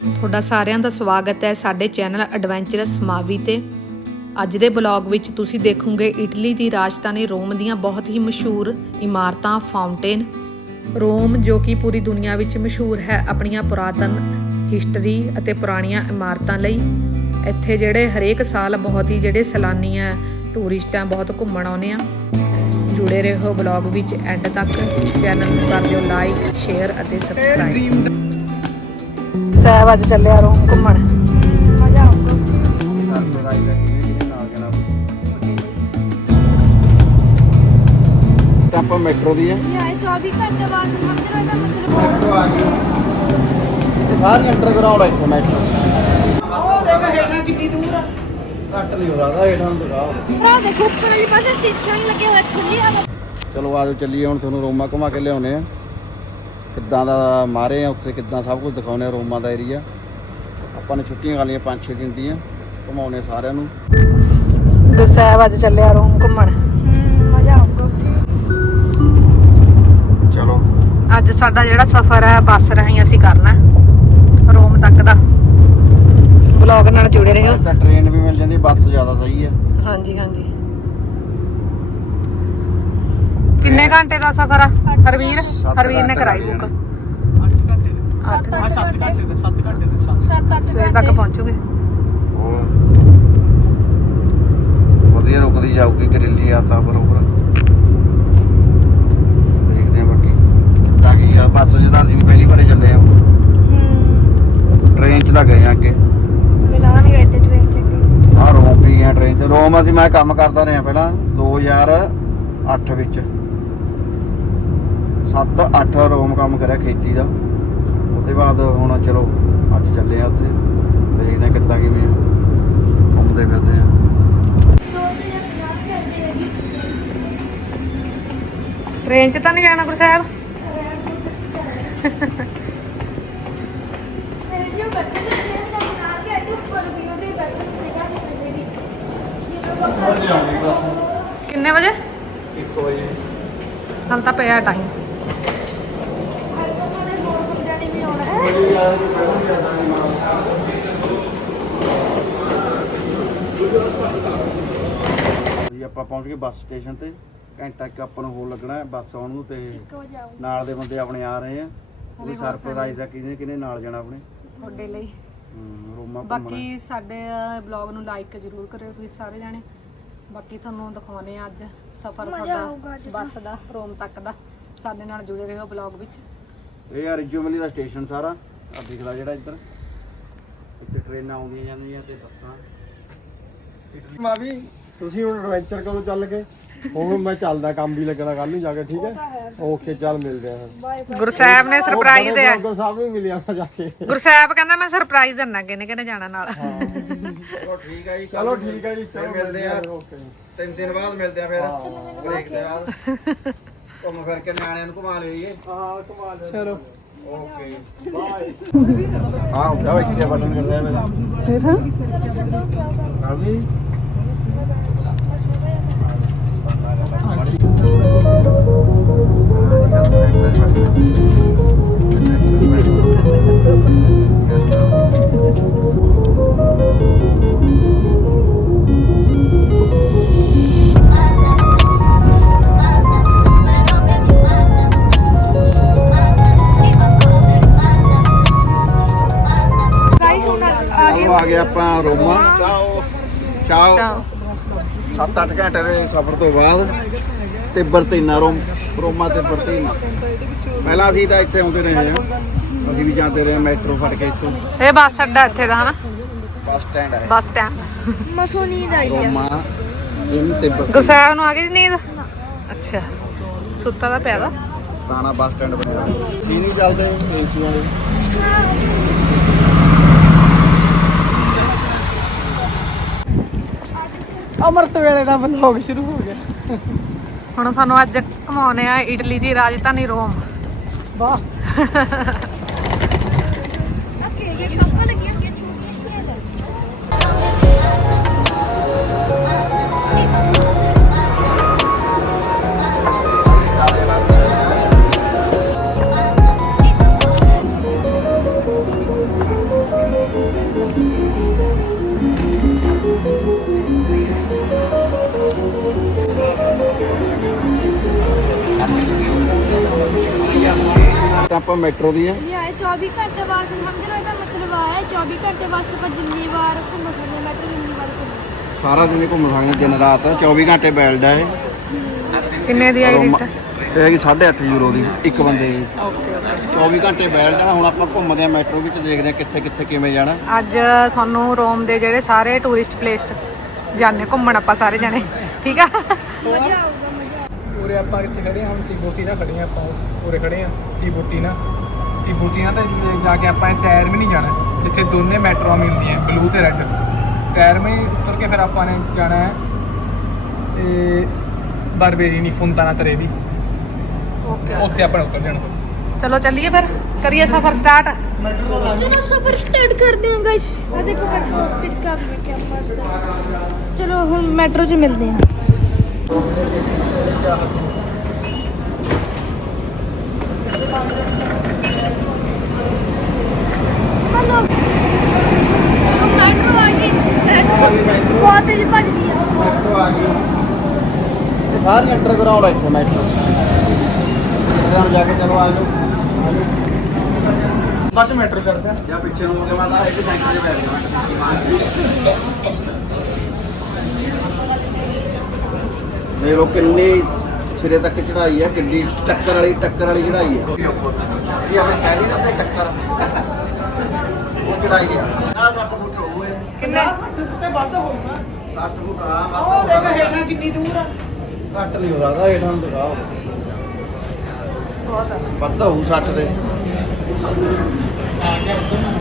ਤੁਹਾਡਾ ਸਾਰਿਆਂ ਦਾ ਸਵਾਗਤ ਹੈ ਸਾਡੇ ਚੈਨਲ ਐਡਵੈਂਚਰਸ ਮਾਵੀ ਤੇ। ਅੱਜ ਦੇ ਬਲੌਗ ਵਿੱਚ ਤੁਸੀਂ ਦੇਖੋਗੇ ਇਟਲੀ ਦੀ ਰਾਜਧਾਨੀ ਰੋਮ ਦੀਆਂ ਬਹੁਤ ਹੀ ਮਸ਼ਹੂਰ ਇਮਾਰਤਾਂ ਫਾਊਂਟੇਨ ਰੋਮ ਜੋ ਕਿ ਪੂਰੀ ਦੁਨੀਆ ਵਿੱਚ ਮਸ਼ਹੂਰ ਹੈ ਆਪਣੀਆਂ ਪੁਰਾਤਨ ਹਿਸਟਰੀ ਅਤੇ ਪੁਰਾਣੀਆਂ ਇਮਾਰਤਾਂ ਲਈ। ਇੱਥੇ ਜਿਹੜੇ ਹਰੇਕ ਸਾਲ ਬਹੁਤ ਹੀ ਜਿਹੜੇ ਸੈਲਾਨੀ ਆ ਟੂਰਿਸਟ ਆ ਬਹੁਤ ਘੁੰਮਣ ਆਉਂਦੇ ਆ। ਜੁੜੇ ਰਹੋ ਬਲੌਗ ਵਿੱਚ ਐਂਡ ਤੱਕ। ਚੈਨਲ ਨੂੰ ਕਰ ਦਿਓ ਲਾਈਕ ਸ਼ੇਅਰ ਅਤੇ ਸਬਸਕ੍ਰਾਈਬ ਸਹਿਬ ਅੱਜ ਚੱਲਿਆ ਰੋਮ ਘੁੰਮਣ। ਆਪਾਂ ਮੈਟਰੋ ਦੀ ਹੈ ਯਾਰ 24 ਘੰਟੇ ਬਾਅਦ ਮੰਦਰ ਦਾ ਮਤਲਬ ਮੈਟਰੋ ਆ ਗਈ ਇਹ ਸਾਰੀ ਅੰਡਰਗਰਾਉਂਡ ਹੈ ਇੱਥੇ ਮੈਟਰੋ। ਉਹ ਦੇਖ ਹੇਠਾਂ ਕਿੰਨੀ ਦੂਰ ਆ ਘੱਟ ਨਹੀਂ ਹੋ ਸਕਦਾ ਹੇਠਾਂ ਨੂੰ ਦਿਖਾਓ ਭਰਾ ਦੇਖੋ ਉੱਪਰ ਵਾਲੀ ਪਾਸੇ ਸ਼ੀਸ਼ੇ ਲੱਗੇ ਹੋਏ ਖੁੱਲੀ ਹਵਾ ਚਲੋ ਆਜੋ ਚੱਲੀਏ ਹੁਣ ਤੁਹਾਨੂੰ ਰੋਮਾ ਘੁਮਾ ਕੇ ਲਿਆਉਨੇ ਆ। ਕਿੱਦਾਂ ਦਾ ਮਾਰੇ ਆ ਉੱਥੇ ਕਿੱਦਾਂ ਸਭ ਕੁਝ ਦਿਖਾਉਨੇ ਆ ਰੋਮਾ ਦਾ ਏਰੀਆ ਆਪਾਂ ਨੇ ਛੁੱਟੀਆਂ ਕਰ ਲਈਆਂ 5-6 ਦਿਨ ਦੀਆਂ ਘੁਮਾਉਨੇ ਸਾਰਿਆਂ ਨੂੰ। ਗੁੱਸੈਬ ਅੱਜ ਚੱਲਿਆ ਰੋਮ ਘੁੰਮਣ। ਮਜ਼ਾ ਆਊਗਾ ਚਲੋ। ਅੱਜ ਸਾਡਾ ਜਿਹੜਾ ਸਫ਼ਰ ਹੈ ਬੱਸ ਰਾਹੀਂ ਅਸੀਂ ਕਰਨਾ ਰੋਮ ਤੱਕ ਦਾ। ਬਲੌਗ ਨਾਲ ਜੁੜੇ ਰਹੋ। ਤਾਂ ਟ੍ਰੇਨ ਵੀ ਮਿਲ ਜਾਂਦੀ ਬੱਸ ਜ਼ਿਆਦਾ ਸਹੀ ਹੈ ਹਾਂਜੀ ਹਾਂਜੀ। ਕਿੰਨੇ ਘੰਟੇ ਦਾ ਸਫ਼ਰ ਆ? ਹਰਵੀਰ? ਹਰਵੀਰ ਨੇ ਘੰਟੇ ਕਰਾਈ ਬੁੱਕ। ਸੱਤ ਅੱਠ ਘੰਟੇ। ਸੱਤ ਅੱਠ ਸਵੇਰ ਤੱਕ ਪਹੁੰਚੂਗੇ? ਹੋਰ। ਵਧੀਆ ਰੁਕਦੀ ਜਾਊਗੀ ਗਰਿੱਲੀ ਆਤਾ ਬਰੋਬਰ। ਦੇਖਦੇ ਆ ਬਾਕੀ ਕਿੱਦਾਂ ਕੀ ਆ। ਬੱਸ 'ਚ ਤਾਂ ਅਸੀਂ ਵੀ ਪਹਿਲੀ ਵਾਰੇ ਚੱਲੇ ਆ ਟ੍ਰੇਨ 'ਚ ਤਾਂ ਗਏ ਆ ਅੱਗੇ। ਮਿਲਾ ਨਹੀਂ ਗਏ ਤੇ ਟ੍ਰੇਨ ਚ ਹਾਂ ਰੋਮ ਵੀ ਆ ਟ੍ਰੇਨ 'ਚ। ਰੋਮ ਅਸੀਂ ਮੈਂ ਕੰਮ ਕਰਦਾ ਰਿਹਾ ਪਹਿਲਾਂ 2008 ਵਿੱਚ। 7-8 ਰੋਮ ਕੰਮ ਕਰਿਆ ਖੇਤੀ ਦਾ। ਉਹਦੇ ਬਾਅਦ ਹੁਣ ਚਲੋ ਅੱਜ ਚੱਲੇ ਆ ਉੱਥੇ। ਦੇਖਦੇ ਆ ਕਿੱਦਾਂ ਕਿਵੇਂ ਆ। ਘੁੰਮਦੇ ਫਿਰਦੇ ਆ। ਟ੍ਰੇਨ 'ਚ ਤਾਂ ਨਹੀਂ ਜਾਣਾ ਸੀਗਾ ਤੇ ਕਿੰਨੇ ਵਜੇ? 1 ਵਜੇ। ਹਾਲ ਤਾਂ ਪਿਆ ਟਾਈਮ ਹਰ ਕੋਨੇ ਦੋ ਬੰਦਿਆਂ ਨੇ ਵੀ ਆਉਣਾ ਹੈ ਜੀ ਆਪਾਂ ਪਹੁੰਚ ਗਏ ਬੱਸ ਸਟੇਸ਼ਨ ਤੇ। ਘੰਟਾ ਕੁ ਆਪਾਂ ਨੂੰ ਹੋਰ ਲੱਗਣਾ ਹੈ ਬੱਸ ਆਉਣ ਨੂੰ ਤੇ ਨਾਲ ਦੇ ਬੰਦੇ ਆਪਣੇ ਆ ਰਹੇ ਆ। ਉਹ ਵੀ ਸਰਪ੍ਰਾਈਜ਼ ਦਾ ਕਿਹਨੇ ਕਿਹਨੇ ਨਾਲ ਜਾਣਾ ਆਪਣੇ? ਤੁਹਾਡੇ ਲਈ। ਹਮ, ਰੋਮਾ ਘੁੰਮਣਾ। ਬਾਕੀ ਸਾਡੇ ਬਲੌਗ ਨੂੰ ਲਾਈਕ ਜ਼ਰੂਰ ਕਰਿਓ ਤੁਸੀਂ ਸਾਰੇ ਜਾਣੇ। ਬਾਕੀ ਤੁਹਾਨੂੰ ਦਿਖਾਉਨੇ ਆ ਅੱਜ ਸਫ਼ਰ ਅੱਜ ਬੱਸ ਦਾ ਰੋਮ ਤੱਕ ਦਾ। ਸਾਡੇ ਨਾਲ ਜੁੜੇ ਰਹੋ ਬਲੌਗ ਵਿੱਚ। ਇਹ ਆ ਰਿਜੂਮਲੀ ਦਾ ਸਟੇਸ਼ਨ ਸਾਰਾ। ਆ ਦਿਖਦਾ ਜਿਹੜਾ ਇੱਧਰ। ਇੱਥੇ ਟ੍ਰੇਨਾਂ ਆਉਂਦੀਆਂ ਜਾਂਦੀਆਂ ਤੇ ਬੱਸਾਂ। ਮਾਵੀ ਤੁਸੀਂ ਹੁਣ ਐਡਵੈਂਚਰ ਕਦੋਂ ਚੱਲ ਗਏ? ਹੁਣ ਮੈਂ ਚੱਲਦਾ ਕੰਮ ਵੀ ਲੱਗਣਾ ਕੱਲ ਨੂੰ ਜਾ ਕੇ ਠੀਕ ਹੈ? ਓਕੇ ਚੱਲ ਮਿਲਦੇ ਆ ਗੁਰਸਾਹਿਬ ਨੇ ਸਰਪ੍ਰਾਈਜ਼ ਦੇ ਗੋ ਸਾਹਿਬ ਨੂੰ ਮਿਲਿਆ ਮੈਂ ਜਾ ਕੇ। ਗੁਰਸਾਹਿਬ ਕਹਿੰਦਾ ਮੈਂ ਸਰਪ੍ਰਾਈਜ਼ ਦਿੰਨਾ ਕਿਨੇ ਕਿਨੇ ਜਾਣਾ ਨਾਲ? ਚਲੋ ਠੀਕ ਹੈ ਜੀ ਚਲੋ ਠੀਕ ਹੈ ਜੀ ਚਲੋ ਮਿਲਦੇ ਆ। ਓਕੇ ਤਿੰਨ ਦਿਨ ਬਾਅਦ ਮਿਲਦੇ ਆ ਫਿਰ। ਬ੍ਰੇਕ ਦੇ ਬਾਅਦ। ਘੁੰਮ ਫਿਰ ਕੇ ਨਿਆਣਿਆਂ ਨੂੰ ਘੁਮਾ ਲਈਏ। ਹਾਂ ਕਮਾਲ ਚਲੋ। ਓਕੇ। ਬਾਏ। ਹਾਂ ਉੱਠਾ ਇੱਥੇ ਬਟਨ ਕਰਦੇ ਆ ਮੇਰਾ ਇਹ ਤਾਂ? ਕਾਲੀ ਤੋਂ ਬਾਅਦ ਤੇ ਬਰਤੀਨਾ ਰੋਮ ਰੋਮਾ ਤੇ ਬਰਤੀਨਾ ਪਹਿਲਾਂ ਅਸੀਂ ਤਾਂ ਇੱਥੇ ਆਉਂਦੇ ਰਹੇ ਹਾਂ। ਅਸੀਂ ਵੀ ਜਾਂਦੇ ਰਹੇ ਮੈਟਰੋ ਫੜ ਕੇ ਇੱਥੋਂ। ਇਹ ਬੱਸ ਅੱਡਾ ਇੱਥੇ ਦਾ ਹਨਾ? ਬੱਸ ਸਟੈਂਡ ਹੈ ਬੱਸ ਸਟੈਂਡ। ਮਸੋ ਨੀਂਦ ਆਈ ਆ। ਰੋਮਾ ਇਨ ਤੇ ਬਰਤੀਨਾ ਗੁਰਸਾਹਿਬ ਨੂੰ ਆ ਗਈ ਨੀਂਦ? ਅੱਛਾ। ਸੁੱਤਾ ਦਾ ਪਿਆ ਵਾ। ਪੁਰਾਣਾ ਬੱਸ ਸਟੈਂਡ ਬਣਿਆ। ਸੀ ਨਹੀਂ ਚੱਲਦੇ ਏਸੀ ਵਾਲੇ। ਅਮਰਤ ਵੇਲੇ ਦਾ ਵਲੌਗ ਸ਼ੁਰੂ ਹੋ ਗਿਆ। ਹੁਣ ਤੁਹਾਨੂੰ ਅੱਜ ਘਮਾਉਨੇ ਆ ਇਟਲੀ ਦੀ ਰਾਜਧਾਨੀ ਰੋਮ। ਵਾਹ। ਆਪਾਂ ਮੈਟਰੋ ਦੀ ਹੈ ਆਏ 24 ਘੰਟੇ ਵਾਸਤੇ ਸਮਝ ਲਓ ਇਹਦਾ ਮਤਲਬ ਆਇਆ 24 ਘੰਟੇ ਵਾਸਤੇ ਆਪਾਂ ਜਿੰਨੀ ਵਾਰ ਘੁੰਮ ਸਕਦੇ ਮੈਂ ਤਾਂ ਜਿੰਨੀ ਵਾਰ ਘੁੰਮ ਸਾਰਾ ਦਿਨ ਹੀ ਘੁੰਮ ਸਕਦੇ ਦਿਨ ਰਾਤ। 24 ਘੰਟੇ ਬੈਲਡ ਹੈ ਕਿੰਨੇ ਦੀ ਆਈ ਟਿਕਟ ਇਹ ਹੈਗੀ 8.5 ਯੂਰੋ ਦੀ ਇੱਕ ਬੰਦੇ ਦੀ। 24 ਘੰਟੇ ਬੈਲਡ ਹੁਣ ਆਪਾਂ ਘੁੰਮਦੇ ਆ ਮੈਟਰੋ ਵਿੱਚ ਦੇਖਦੇ ਆ ਕਿੱਥੇ ਕਿੱਥੇ ਕਿਵੇਂ ਜਾਣਾ। ਅੱਜ ਤੁਹਾਨੂੰ ਰੋਮ ਦੇ ਜਿਹੜੇ ਸਾਰੇ ਟੂਰਿਸਟ ਪਲੇਸ ਜਾਣੇ ਘੁੰਮਣ ਆਪਾਂ ਸਾਰੇ ਜਾਣੇ ਠੀਕ ਆ? ਉਰੇ ਆਪਾਂ ਕਿੱਥੇ ਖੜੇ ਹਾਂ ਹੁਣ ਟੀਬੋਟੀ ਨਾਲ ਖੜੇ ਹਾਂ ਆਪਾਂ ਉਰੇ ਖੜੇ ਹਾਂ ਟੀਬੋਟੀ ਨਾਲ। ਟੀਬੋਟੀ ਨਾਲ ਤਾਂ ਜੇ ਜਾ ਕੇ ਆਪਾਂ ਟਾਇਰ ਵੀ ਨਹੀਂ ਜਾਣਾ ਜਿੱਥੇ ਦੋਨੇ ਮੈਟਰੋ ਮਿਲਦੀਆਂ ਬਲੂ ਤੇ ਰੈੱਡ। ਟਾਇਰ ਮੈਂ ਉਤਰ ਕੇ ਫਿਰ ਆਪਾਂ ਨੇ ਜਾਣਾ ਹੈ ਤੇ ਬਰਬੇਰੀਨੀ ਫੁੰਤਾਨਾ ਤਰੇਵੀ ਉੱਥੇ ਆਪਾਂ ਨੇ ਉਤਰ ਜਾਣਾ। ਚਲੋ ਚੱਲੀਏ ਫਿਰ ਕਰੀਏ ਸਫ਼ਰ ਸਟਾਰਟ ਚਲੋ ਸਫ਼ਰ ਸਟਾਰਟ ਕਰਦੇ ਹਾਂ ਗਾਇਸ ਆ ਦੇਖੋ ਮੈਟਰੋ ਟਿਕਟ ਮੈਂ ਕਿਆ ਮਸਤ ਚਲੋ ਹੁਣ ਮੈਟਰੋ 'ਚ ਮਿਲਦੇ ਹਾਂ। ਮਨੋ ਬਹੁਤ ਤੇਜ਼ ਭੱਜਦੀ ਆ ਮੈਟਰੋ ਆ ਗਈ ਇਹ ਸਾਰੀ ਅੰਡਰਗਰਾਉਂਡ ਹੈ ਇੱਥੇ ਮੈਟਰੋ ਇਹਦੇ ਨਾਲ ਜਾ ਕੇ ਚਲੋ ਆ ਜਾਓ ਆ ਜਾਓ ਸੱਚ ਮੈਟਰ ਕਰਦੇ ਆ ਜਾਂ ਪਿੱਛੇ ਨੂੰ ਹੋ ਕੇ ਮੈਂ ਤਾਂ ਇੱਕ ਸਾਈਕਲ 'ਤੇ ਬੈਠ ਗਿਆ ਇਹ ਲੋ ਕਿੰਨੀ ਸਿਰੇ ਤੱਕ ਚੜਾਈ ਹੈ ਕਿੰਨੀ ਟੱਕਰ ਵਾਲੀ ਟੱਕਰ ਵਾਲੀ ਚੜਾਈ ਹੈ। ਇਹ ਆਪਣੇ ਕਹਿ ਨਹੀਂ ਦਿੰਦੇ ਟੱਕਰ। ਉਹ ਚੜਾਈ ਹੈ। 60 ਫੁੱਟ ਹੋਊ ਇਹ ਕਿੰਨੇ 60 ਫੁੱਟ ਆ ਉਹ ਦੇਖ ਹੇਠਾਂ ਕਿੰਨੀ ਦੂਰ ਆ। ਘੱਟ ਨਹੀਂ ਹੋ ਸਕਦਾ ਹੇਠਾਂ ਨੂੰ ਦਿਖਾਓ। ਵੱਧ ਹੋਊ 60 ਦੇ ਗਾਇਸ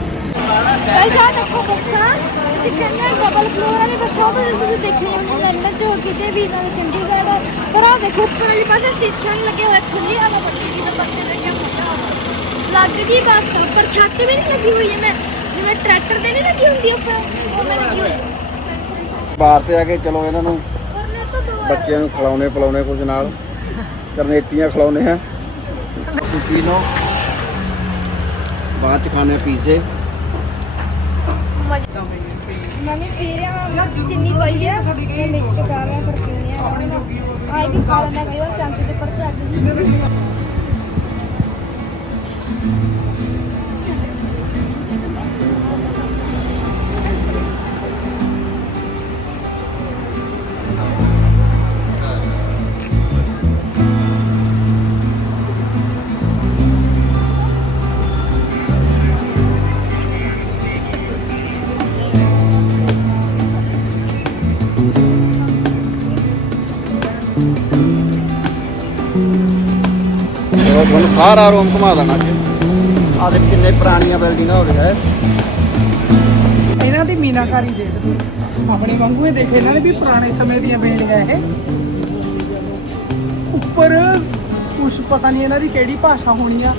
ਆ ਦੇਖੋ ਬੱਸਾਂ ਤੁਸੀਂ ਕਹਿੰਦੇ ਡਬਲ ਫਲੋਰ ਵਾਲੀ ਬੱਸਾਂ ਤਾਂ ਤੁਸੀਂ ਦੇਖੇ ਹੋਣੇ ਲੰਡਨ ਚ ਹੋਰ ਕਿਤੇ ਵੀ ਨਾਲ ਚੰਡੀਗੜ੍ਹ ਪਰ ਆ ਦੇਖੋ ਉੱਪਰ ਵਾਲੀ ਪਾਸੇ ਸ਼ੀਸ਼ਾ ਨਹੀਂ ਲੱਗੇ ਹੋਏ ਖੁੱਲੀ ਹਵਾ ਬੱਤੀ ਜਿਵੇਂ ਬੱਤੇ ਲੱਗਿਆ ਹੁੰਦਾ ਲੱਗ ਗਈ ਬੱਸ ਆ, ਪਰ ਛੱਤ ਵੀ ਨਹੀਂ ਲੱਗੀ ਹੋਈ ਜਿਵੇਂ ਜਿਵੇਂ ਟਰੈਕਟਰ ਤੇ ਨਹੀਂ ਲੱਗੀ ਹੁੰਦੀ ਉੱਪਰ ਉਹ ਮੈਂ ਲੱਗੀ ਹੋਈ ਬਾਹਰ ਤੇ ਆ ਕੇ ਚਲੋ ਇਹਨਾਂ ਨੂੰ ਬੱਚਿਆਂ ਨੂੰ ਖਿਲਾਉਣੇ ਪਿਲਾਉਣੇ ਕੁਝ ਨਾਲ ਕਰਨੇਤੀਆਂ ਖਿਲਾਉਣੇ ਆ। ਬਾਅਦ ਚ ਖਾਣੇ ਪੀਜ਼ੇ। ਨਵੀਂ ਫੇਰਿਆ ਮੈਂ ਚਿੰਨੀ ਪਈ ਹੈ ਤੇ ਮਿਰਚ ਪਾ ਲਿਆ ਫਿਰ ਪੀਨੇ ਆ। ਆਈ ਵੀ ਖਾ ਲੈਣਾ ਕਈ ਵਾਰ ਚਮਚੇ ਦੇ ਪਰ ਚੱਗ ਦੀ ਸਾਰਾ ਰੂਮ ਘੁਮਾ ਦੇਣਾ ਅੱਜ ਆ ਦੇ ਕਿੰਨੇ ਪੁਰਾਣੀਆਂ ਬਿਲਡਿੰਗਾਂ ਹੋ ਰਿਹਾ ਇਹਨਾਂ ਦੀ ਮੀਨਾਕਾਰੀ ਦੇਖ ਤੂੰ ਆਪਣੇ ਵਾਂਗੂ ਇਹ ਦੇਖ ਇਹਨਾਂ ਨੇ ਵੀ ਪੁਰਾਣੇ ਸਮੇਂ ਦੀਆਂ ਬਿਲਡਿੰਗਾਂ ਇਹ ਉੱਪਰ ਕੁਛ ਪਤਾ ਨਹੀਂ ਇਹਨਾਂ ਦੀ ਕਿਹੜੀ ਭਾਸ਼ਾ ਹੋਣੀ ਆ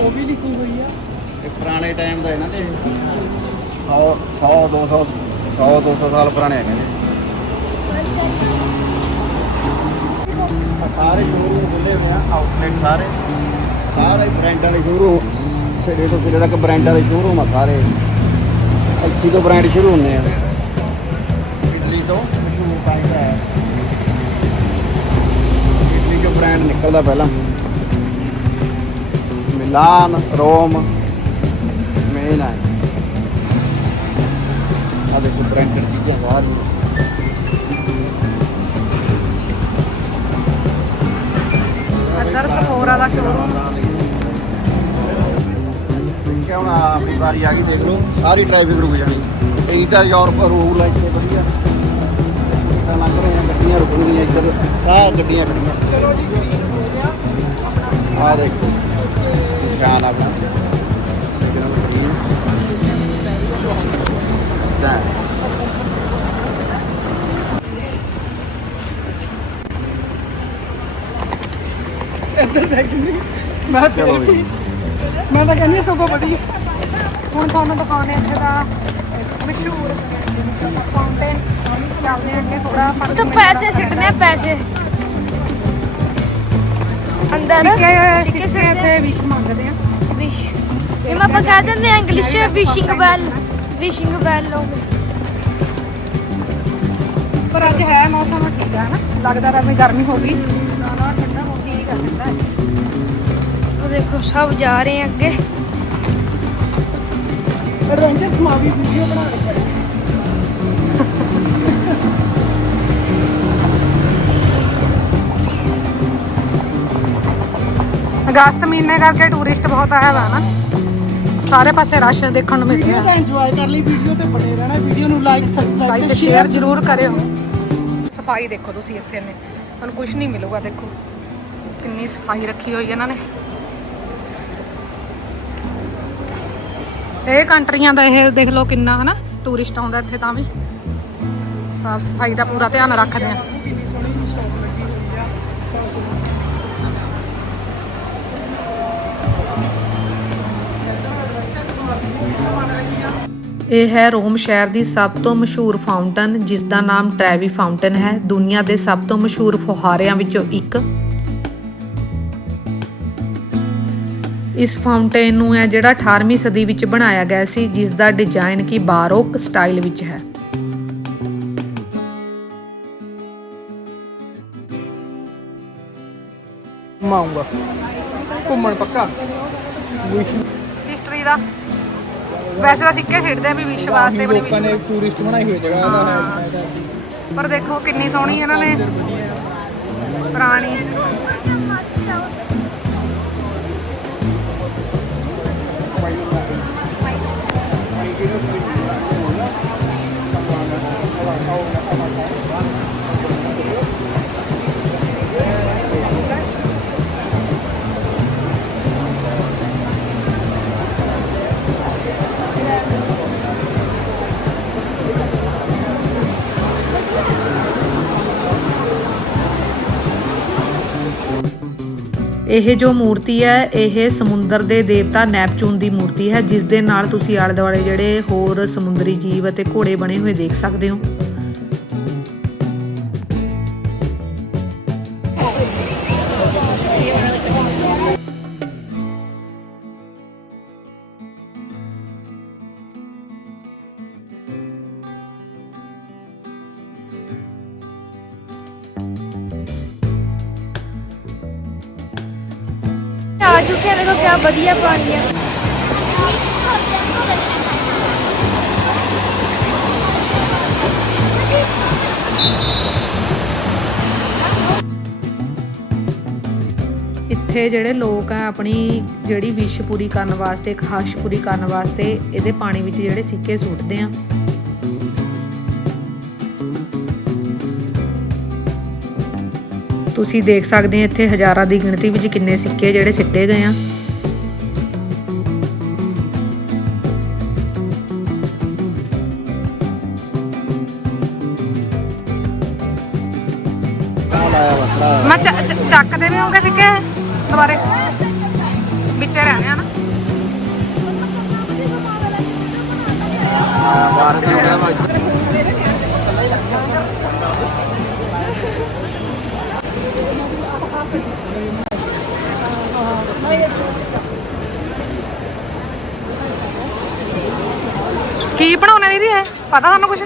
ਉਹ ਵੀ ਲਿਖੀ ਹੋਈ ਆ ਇਹ ਪੁਰਾਣੇ ਟਾਈਮ ਦਾ ਇਹਨਾਂ ਦੇ 100 100 200 100 200 ਸਾਲ ਪੁਰਾਣੇ ਹੈਗੇ ਨੇ ਆਹ ਸਾਰੇ ਸ਼ੋਰੂਮ ਖੁੱਲੇ ਹੋਏ ਆ ਆਊਟਲੈਟ ਸਾਰੇ ਸਾਰੇ ਬ੍ਰਾਂਡਾਂ ਦੇ ਸ਼ੋਰੂਮ ਸਿਰੇ ਤੋਂ ਸਿਰੇ ਤੱਕ ਬ੍ਰਾਂਡਾਂ ਦੇ ਸ਼ੋਰੂਮ ਆ ਸਾਰੇ। ਇੱਥੇ ਤੋਂ ਬ੍ਰਾਂਡ ਸ਼ੁਰੂ ਹੁੰਦੇ ਆ। ਇਟਲੀ ਤੋਂ ਮਸ਼ਹੂਰ ਪਾਈਦਾ ਹੈ। ਇਟਲੀ ਤੋਂ ਬ੍ਰਾਂਡ ਨਿਕਲਦਾ ਪਹਿਲਾਂ। ਮਿਲਾਨ, ਰੋਮ ਮੇਨ ਹੈ। ਆ ਦੇਖੋ ਬ੍ਰਾਂਡਡ ਚੀਜ਼ਾਂ ਸਾਰੀਆਂ ਅੰਦਰ ਸਫੋਰਾ ਦਾ ਸ਼ੋਰੂਮ ਕਿ ਹੁਣ ਆਪਣੀ ਵਾਰੀ ਆ ਗਈ ਦੇਖ ਲਓ ਸਾਰੀ ਟ੍ਰੈਫਿਕ ਰੁਕ ਜਾਣੀ। ਇਹੀ ਤਾਂ ਯੂਰਪ ਰੂਲ ਹੈ ਇੱਥੇ ਵਧੀਆ। ਤਾਂ ਲੰਘ ਰਹੇ ਆ ਗੱਡੀਆਂ ਰੁਕਣਗੀਆਂ ਇੱਧਰ ਸਾਰ ਗੱਡੀਆਂ ਖੜੀਆਂ। ਆ ਦੇਖੋ ਨਿਸ਼ਾਨ ਆ ਗਿਆ ਇੱਧਰ ਦੇਖ ਲਈ। ਮੈਂ ਫਿਰ ਮੈਂ ਤਾਂ ਕਹਿੰਦੀ ਹਾਂ ਸਗੋਂ ਵਧੀਆ। ਹੁਣ ਤੁਹਾਨੂੰ ਦਿਖਾਉਣੇ ਇੱਥੇ ਦਾ ਮਸ਼ਹੂਰ ਫਾਊਂਟੇਨ ਚੱਲਦੇ ਅੱਗੇ ਥੋੜਾ ਤਾਂ ਪੈਸੇ ਸਿੱਟਨੇ ਆ ਪੈਸੇ ਅੰਦਰ? ਸਿੱਕੇ ਸਿੱਕੇ ਇੱਥੇ ਵਿਸ਼ ਮੰਗਦੇ ਆ ਵਿਸ਼ ਇਹ ਆਪਾਂ ਕਹਿ ਦਿੰਦੇ English wishing bell wishing bell ਲੋ ਪਰ ਅੱਜ ਹੈ ਮੌਸਮ ਠੀਕ ਆ ਨਾ? ਲੱਗਦਾ ਤਾਂ ਵੀ ਗਰਮੀ ਹੋ ਗਈ। ਨਾ ਨਾ ਠੰਡਾ ਹੋ ਗਈ ਕਰ ਦਿੰਦਾ ਹੈ ਦੇਖੋ ਸਭ ਜਾ ਰਹੇ ਆ ਅੱਗੇ। ਐਡਵੈਂਚਰ ਸਮਾਵੀ ਵੀਡੀਓ ਅਗਸਤ ਮਹੀਨੇ ਕਰਕੇ ਟੂਰਿਸਟ ਬਹੁਤ ਆਇਆ ਵਾ ਨਾ। ਸਾਰੇ ਪਾਸੇ ਰਸ਼ ਦੇਖਣ ਨੂੰ ਮਿਲ ਰਿਹਾ। ਤਾਂ ਇੰਜੋਏ ਕਰ ਲਈ ਵੀਡੀਓ ਤੇ ਬਣੇ ਰਹਿਣਾ ਵੀਡੀਓ ਨੂੰ ਲਾਈਕ ਸਬਸਕ੍ਰਾਈਬ ਲਾਈਕ ਤੇ ਸ਼ੇਅਰ ਜ਼ਰੂਰ ਕਰਿਓ। ਸਫ਼ਾਈ ਦੇਖੋ ਤੁਸੀਂ ਇੱਥੇ ਨੇ। ਤੁਹਾਨੂੰ ਕੁਝ ਨਹੀਂ ਮਿਲੂਗਾ ਦੇਖੋ। ਕਿੰਨੀ ਸਫ਼ਾਈ ਰੱਖੀ ਹੋਈ ਹੈ ਇਹਨਾਂ ਨੇ। ਇਹ ਕੰਟਰੀਆਂ ਦਾ ਇਹ ਦੇਖ ਲਓ ਕਿੰਨਾ ਹਨਾ ਟੂਰਿਸਟ ਆਉਂਦਾ ਇੱਥੇ ਤਾਂ ਵੀ। ਸਾਫ਼ ਸਫ਼ਾਈ ਦਾ ਪੂਰਾ ਧਿਆਨ ਰੱਖਦੇ ਆ। ਇਹ ਹੈ ਰੋਮ ਸ਼ਹਿਰ ਦੀ ਸਭ ਤੋਂ ਮਸ਼ਹੂਰ ਫਾਊਂਟਨ ਜਿਸ ਦਾ ਨਾਮ ਟ੍ਰੈਵੀ ਫਾਊਂਟਨ ਹੈ। ਦੁਨੀਆ ਦੇ ਸਭ ਤੋਂ ਮਸ਼ਹੂਰ ਫੁਹਾਰਿਆਂ ਵਿੱਚੋਂ ਇੱਕ। ਇਸ ਫਾਊਂਟੇਨ ਨੂੰ ਹੈ ਜਿਹੜਾ 18ਵੀਂ ਸਦੀ ਵਿੱਚ ਬਣਾਇਆ ਗਿਆ ਸੀ ਜਿਸ ਦਾ ਡਿਜ਼ਾਈਨ ਕੀ ਬਾਰੋਕ ਸਟਾਈਲ ਵਿੱਚ ਹੈ। ਮਾਉਂਗਾ ਘੁੰਮਣ ਪੱਕਾ? ਹਿਸਟਰੀ ਦਾ। ਵੈਸੇ ਤਾਂ ਸਿੱਕੇ ਖੇਡਦੇ ਆ ਵੀ ਵਿਸ਼ਵ ਵਾਸਤੇ ਬਣੀ ਲੋਕਾਂ ਨੇ ਟੂਰਿਸਟ ਬਣਾਈ ਹੋਈ ਜਗ੍ਹਾ ਦਾ ਹੈ। ਪਰ ਦੇਖੋ ਕਿੰਨੀ ਸੋਹਣੀ ਇਹਨਾਂ ਨੇ। ਪੁਰਾਣੀ। ไปกินลูกชิ้นหมูแล้วจังหวะนั้นระหว่างเขานะครับ ਇਹ ਜੋ ਮੂਰਤੀ ਹੈ, ਇਹ ਸਮੁੰਦਰ ਦੇ ਦੇਵਤਾ ਨੈਪਚੂਨ ਦੀ ਮੂਰਤੀ ਹੈ, ਜਿਸ ਦੇ ਨਾਲ ਤੁਸੀਂ ਆਲੇ ਦੁਆਲੇ ਜਿਹੜੇ ਹੋਰ ਸਮੁੰਦਰੀ ਜੀਵ ਅਤੇ ਘੋੜੇ ਬਣੇ ਹੋਏ ਦੇਖ ਸਕਦੇ ਹੋ। ਵਧੀਆ ਪਾਣੀ ਆ। ਇੱਥੇ ਜਿਹੜੇ ਲੋਕ ਆ, ਆਪਣੀ ਜਿਹੜੀ ਵਿਸ਼ ਪੂਰੀ ਕਰਨ ਵਾਸਤੇ ਖਾਸ਼ ਪੂਰੀ ਕਰਨ ਵਾਸਤੇ ਇਹਦੇ ਪਾਣੀ ਵਿੱਚ ਜਿਹੜੇ ਸਿੱਕੇ ਸੁੱਟਦੇ ਆ। ਤੁਸੀਂ ਦੇਖ ਸਕਦੇ ਆ ਇੱਥੇ ਹਜ਼ਾਰਾਂ ਦੀ ਗਿਣਤੀ ਵਿੱਚ ਕਿੰਨੇ ਸਿੱਕੇ ਜਿਹੜੇ ਸਿੱਟੇ ਗਏ ਆ। ਚੱਕਦੇ ਵੀ ਹੋਗੇ ਸਿੱਕੇ? ਦੁਬਾਰੇ। ਵਿੱਚੇ ਰਹਿਣੇ ਆ ਨਾ ਬਾਹਰ ਵੀ ਹੋ ਕੀ ਬਣਾਉਣਾ ਦੀਦੀ ਇਹ? ਪਤਾ ਤੁਹਾਨੂੰ ਕੁਝ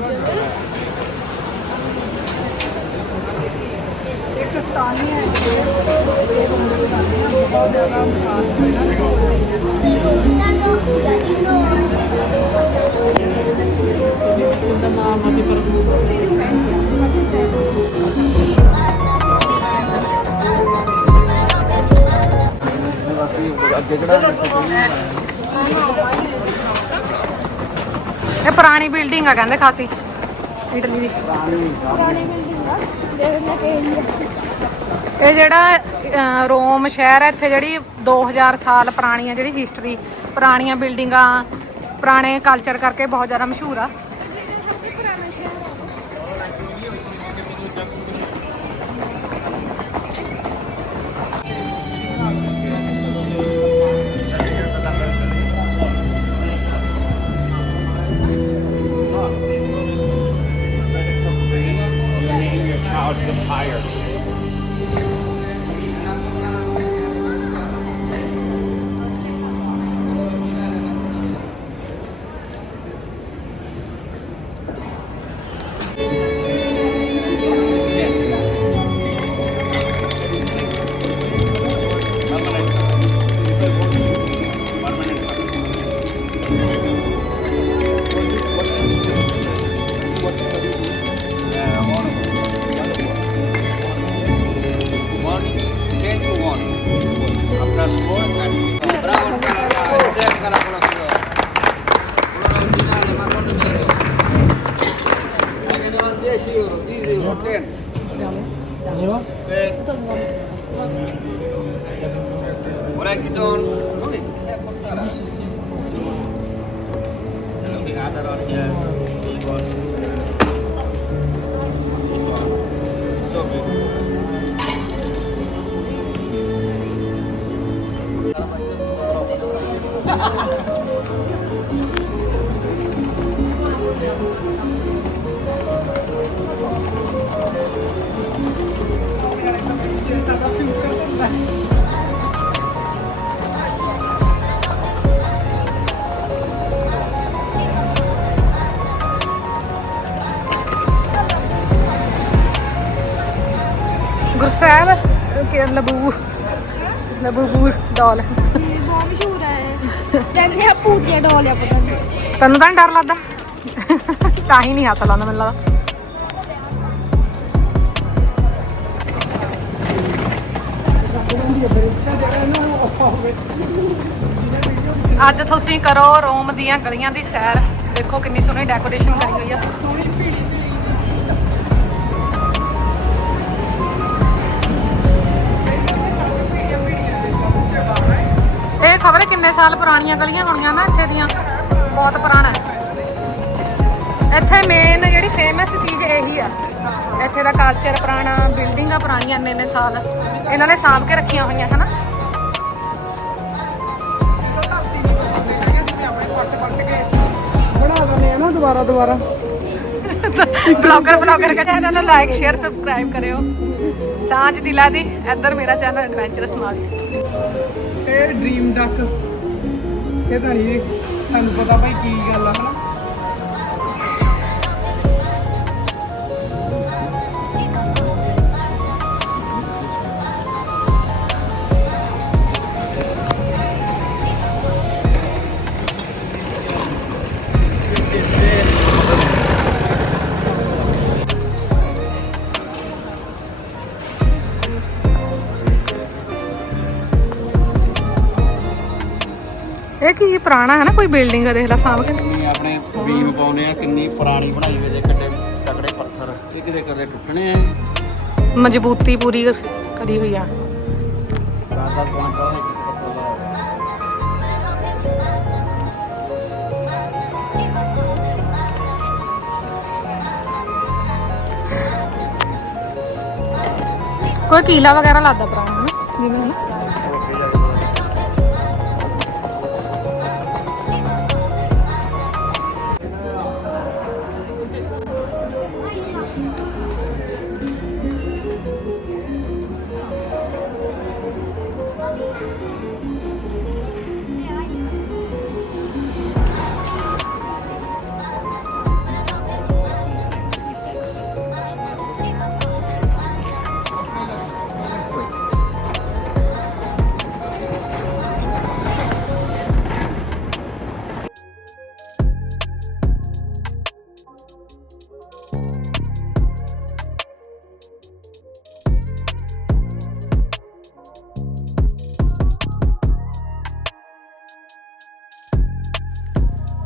ਇੱਕ ਸਥਾਨੀ ਨਾਂ ਬਾਕੀ ਅੱਗੇ ਕਿਹੜਾ ਇਹ ਪੁਰਾਣੀ ਬਿਲਡਿੰਗ ਆ ਕਹਿੰਦੇ ਖਾਸੀ। ਇਟਲੀ ਦੀ। ਇਹ ਜਿਹੜਾ ਰੋਮ ਸ਼ਹਿਰ ਹੈ ਇੱਥੇ ਜਿਹੜੀ 2000 ਸਾਲ ਪੁਰਾਣੀ ਹੈ ਜਿਹੜੀ ਹਿਸਟਰੀ ਪੁਰਾਣੀਆਂ ਬਿਲਡਿੰਗਾਂ ਪੁਰਾਣੇ ਕਲਚਰ ਕਰਕੇ ਬਹੁਤ ਜ਼ਿਆਦਾ ਮਸ਼ਹੂਰ ਆ। ਗੁਰਸਾਹਿਬ ਕਿ ਲਬੂ ਲਬੂ ਡਾਲ। ਬਹੁਤ ਮਸ਼ਹੂਰ ਹੈ ਕਹਿੰਦੇ ਆ ਭੂਤੀਆ ਡੋਲ ਆ ਪਤਾ ਨਹੀਂ ਤੈਨੂੰ ਤਾਂ ਡਰ ਲੱਗਦਾ? ਤਾਂ ਹੀ ਨਹੀਂ ਹੱਥ ਲਾਉਂਦਾ ਮੈਨੂੰ ਲੱਗਦਾ। ਅੱਜ ਤੁਸੀਂ ਕਰੋ ਰੋਮ ਦੀਆਂ ਗਲੀਆਂ ਦੀ ਸੈਰ। ਦੇਖੋ ਕਿੰਨੀ ਸੋਹਣੀ ਡੈਕੋਰੇਸ਼ਨ ਕਰੀ ਹੋਈ ਆ। ਇਹ ਖਬਰ ਕਿੰਨੇ ਸਾਲ ਪੁਰਾਣੀਆਂ ਗਲੀਆਂ ਹੋਣੀਆਂ ਨਾ ਇੱਥੇ ਦੀਆਂ? ਬਹੁਤ ਪੁਰਾਣਾ ਹੈ। ਇੱਥੇ ਮੇਨ ਜਿਹੜੀ ਫੇਮਸ ਚੀਜ਼ ਇਹੀ ਆ। ਇੱਥੇ ਦਾ ਕਲਚਰ ਪੁਰਾਣਾ ਬਿਲਡਿੰਗਾਂ ਪੁਰਾਣੀਆਂ ਇੰਨੇ ਇੰਨੇ ਸਾਲ। ਇਹਨਾਂ ਨੇ ਸਾਂਭ ਕੇ ਰੱਖੀਆਂ ਹੋਈਆਂ ਹਨਾ? ਬਣਾ ਦਨੇ ਨਾ ਦੁਬਾਰਾ ਦੁਬਾਰਾ। ਬਲੌਗਰ ਬਲੌਗਰ ਕਹਿੰਦੇ ਇਹਨਾਂ ਨੂੰ ਲਾਈਕ ਸ਼ੇਅਰ ਸਬਸਕ੍ਰਾਈਬ ਕਰਿਓ। ਸਾਂਝ ਦਿਲਾ ਦੀ ਇੱਧਰ ਮੇਰਾ ਚੈਨਲ ਐਡਵੈਂਚਰਸ ਮਾਵੀ ਇਹ ਡ੍ਰੀਮ ਡੱਕ ਇਹ ਤਾਂ ਨਹੀਂ ਸਾਨੂੰ ਪਤਾ ਭਾਈ ਕੀ ਗੱਲ ਆ ਹਨਾ? ਇਹ ਕੀ ਪੁਰਾਣਾ ਹੈ ਨਾ ਕੋਈ ਬਿਲਡਿੰਗ ਦੇਖ ਲੈ ਕਿੰਨੀ ਆਪਣੇ ਬੀਮ ਪਾਉਨੇ ਆ ਕਿੰਨੀ ਪੁਰਾਣੀ ਬਣਾਈ ਹੋਈ ਹੈ ਕਿੱਡੇ ਤਕੜੇ ਪੱਥਰ। ਇਹ ਕਿਤੇ ਕਦੇ ਟੁੱਟਣੇ ਆ? ਮਜ਼ਬੂਤੀ ਪੂਰੀ ਕਰੀ ਹੋਈ ਆ। ਦਾ ਇੱਕ ਪੱਥਰ ਦਾ ਕੋਈ ਕੀਲਾ ਵਗੈਰਾ ਲੱਗਦਾ ਪੁਰਾਣਾ ਜਿਵੇਂ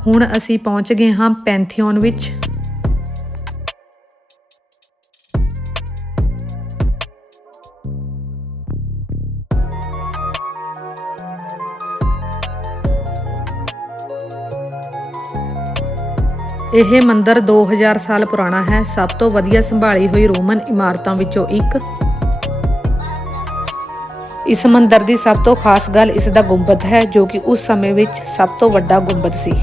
ਹੁਣ ਅਸੀਂ ਪਹੁੰਚ ਗਏ ਹਾਂ ਪੈਂਥੀਓਨ ਵਿੱਚ। ਇਹ ਮੰਦਿਰ 2000 ਸਾਲ ਪੁਰਾਣਾ ਹੈ। ਸਭ ਤੋਂ ਵਧੀਆ ਸੰਭਾਲੀ ਹੋਈ ਰੋਮਨ ਇਮਾਰਤਾਂ ਵਿੱਚੋਂ ਇੱਕ। ਇਸ ਮੰਦਿਰ ਦੀ ਸਭ ਤੋਂ ਖਾਸ ਗੱਲ ਇਸ ਦਾ ਗੁੰਬਦ ਹੈ, ਜੋ ਕਿ ਉਸ ਸਮੇਂ ਵਿੱਚ ਸਭ ਤੋਂ ਵੱਡਾ ਗੁੰਬਦ ਸੀ।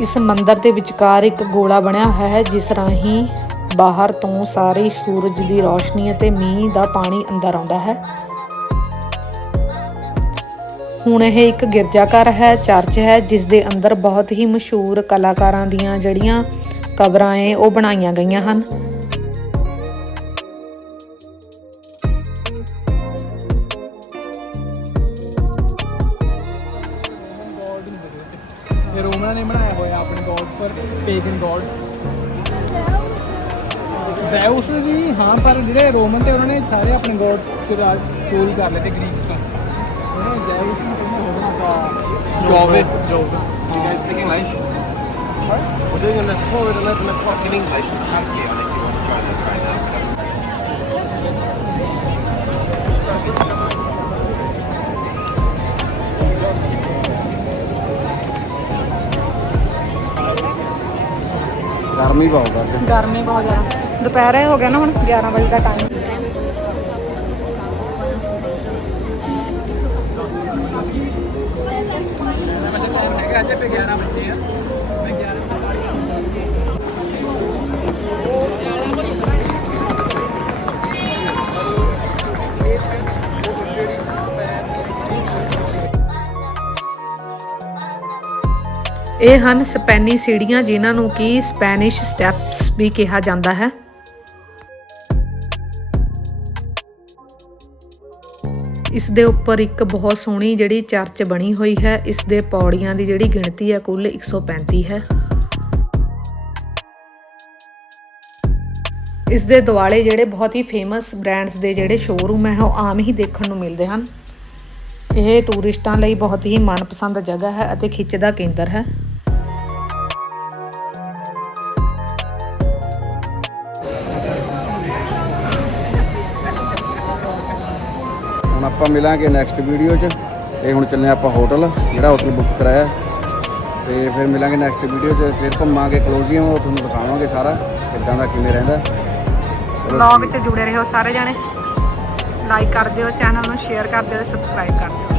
ਇਸ ਮੰਦਰ ਦੇ ਵਿਚਕਾਰ ਇੱਕ ਗੋਲਾ ਬਣਿਆ ਹੋਇਆ ਹੈ, ਜਿਸ ਰਾਹੀਂ ਬਾਹਰ ਤੋਂ ਸਾਰੇ ਸੂਰਜ ਦੀ ਰੋਸ਼ਨੀ ਅਤੇ ਮੀਂਹ ਦਾ ਪਾਣੀ ਅੰਦਰ ਆਉਂਦਾ ਹੈ। ਹੁਣ ਇਹ ਇੱਕ ਗਿਰਜਾਘਰ ਹੈ, ਚਰਚ ਹੈ, ਜਿਸ ਦੇ ਅੰਦਰ ਬਹੁਤ ਹੀ ਮਸ਼ਹੂਰ ਕਲਾਕਾਰਾਂ ਦੀਆਂ ਜਿਹੜੀਆਂ ਕਬਰਾਂ ਏ ਉਹ ਬਣਾਈਆਂ ਗਈਆਂ ਹਨ। ਹਾਂ ਪਰ ਜਿਹੜੇ ਰੋਮਨ ਤੇ ਉਹਨਾਂ ਨੇ ਸਾਰੇ ਆਪਣੇ ਗੋਡ ਚੋਰੀ ਕਰ ਲਏ ਤੇ ਗ੍ਰੀਕ ਤੋਂ ਉਹਨਾਂ ਨੇ ਜ਼ੈਉਸ ਨੂੰ ਹੋਣਾ job job You guys speak English? We're doing a tour at 11 o'clock in English in Pantheon if you want to join us right now. ਗਰਮੀ ਬਹੁਤ ਆ ਅੱਜ। ਗਰਮੀ ਬਹੁਤ ਜ਼ਿਆਦਾ ਦੁਪਹਿਰੇ ਹੋ ਗਿਆ ਨਾ ਹੁਣ 11 ਵਜੇ ਦਾ ਟਾਈਮ ਅੱਜ 11 ਵਜੇ ਆ ਮੈਂ 11 ਇਹ ਹਨ ਸਪੈਨੀ ਸੀੜੀਆਂ ਜਿਨ੍ਹਾਂ ਨੂੰ ਕਿ ਸਪੈਨਿਸ਼ ਸਟੈਪਸ ਵੀ ਕਿਹਾ ਜਾਂਦਾ ਹੈ। ਇਸ ਦੇ ਉੱਪਰ ਇੱਕ ਬਹੁਤ ਸੋਹਣੀ ਜਿਹੜੀ ਚਰਚ ਬਣੀ ਹੋਈ ਹੈ, ਇਸ ਦੇ ਪੌੜੀਆਂ ਦੀ ਜਿਹੜੀ ਗਿਣਤੀ ਹੈ ਕੁੱਲ 135 ਹੈ। ਇਸ ਦੇ ਦੁਆਲੇ ਜਿਹੜੇ ਬਹੁਤ ਹੀ ਫੇਮਸ ਬ੍ਰਾਂਡਸ ਦੇ ਜਿਹੜੇ ਸ਼ੋਰੂਮ ਹੈ, ਉਹ ਆਮ ਹੀ ਦੇਖਣ ਨੂੰ ਮਿਲਦੇ ਹਨ। ਇਹ ਟੂਰਿਸਟਾਂ ਲਈ ਬਹੁਤ ਹੀ ਮਨਪਸੰਦ ਜਗ੍ਹਾ ਹੈ ਅਤੇ ਖਿੱਚ ਦਾ ਕੇਂਦਰ ਹੈ। ਹੁਣ ਆਪਾਂ ਮਿਲਾਂਗੇ ਨੈਕਸਟ ਵੀਡੀਓ 'ਚ। ਤੇ ਹੁਣ ਚੱਲੇ ਆਪਾਂ ਹੋਟਲ ਜਿਹੜਾ ਹੋਟਲ ਬੁੱਕ ਕਰਾਇਆ। ਤੇ ਫਿਰ ਮਿਲਾਂਗੇ ਨੈਕਸਟ ਵੀਡੀਓ 'ਚ ਫਿਰ ਘੁੰਮਾਂਗੇ ਕਲੋਜ਼ੀਅਮ ਉਹ ਤੁਹਾਨੂੰ ਦਿਖਾਵਾਂਗੇ ਸਾਰਾ ਕਿੱਦਾਂ ਦਾ ਕਿਵੇਂ ਰਹਿੰਦਾ। ਵਲੌਗ ਵਿੱਚ ਜੁੜੇ ਰਹੋ ਸਾਰੇ ਜਾਣੇ। ਲਾਈਕ ਕਰ ਦਿਓ ਚੈਨਲ ਨੂੰ ਸ਼ੇਅਰ ਕਰ ਦਿਓ ਤੇ ਸਬਸਕ੍ਰਾਈਬ ਕਰ ਦਿਓ।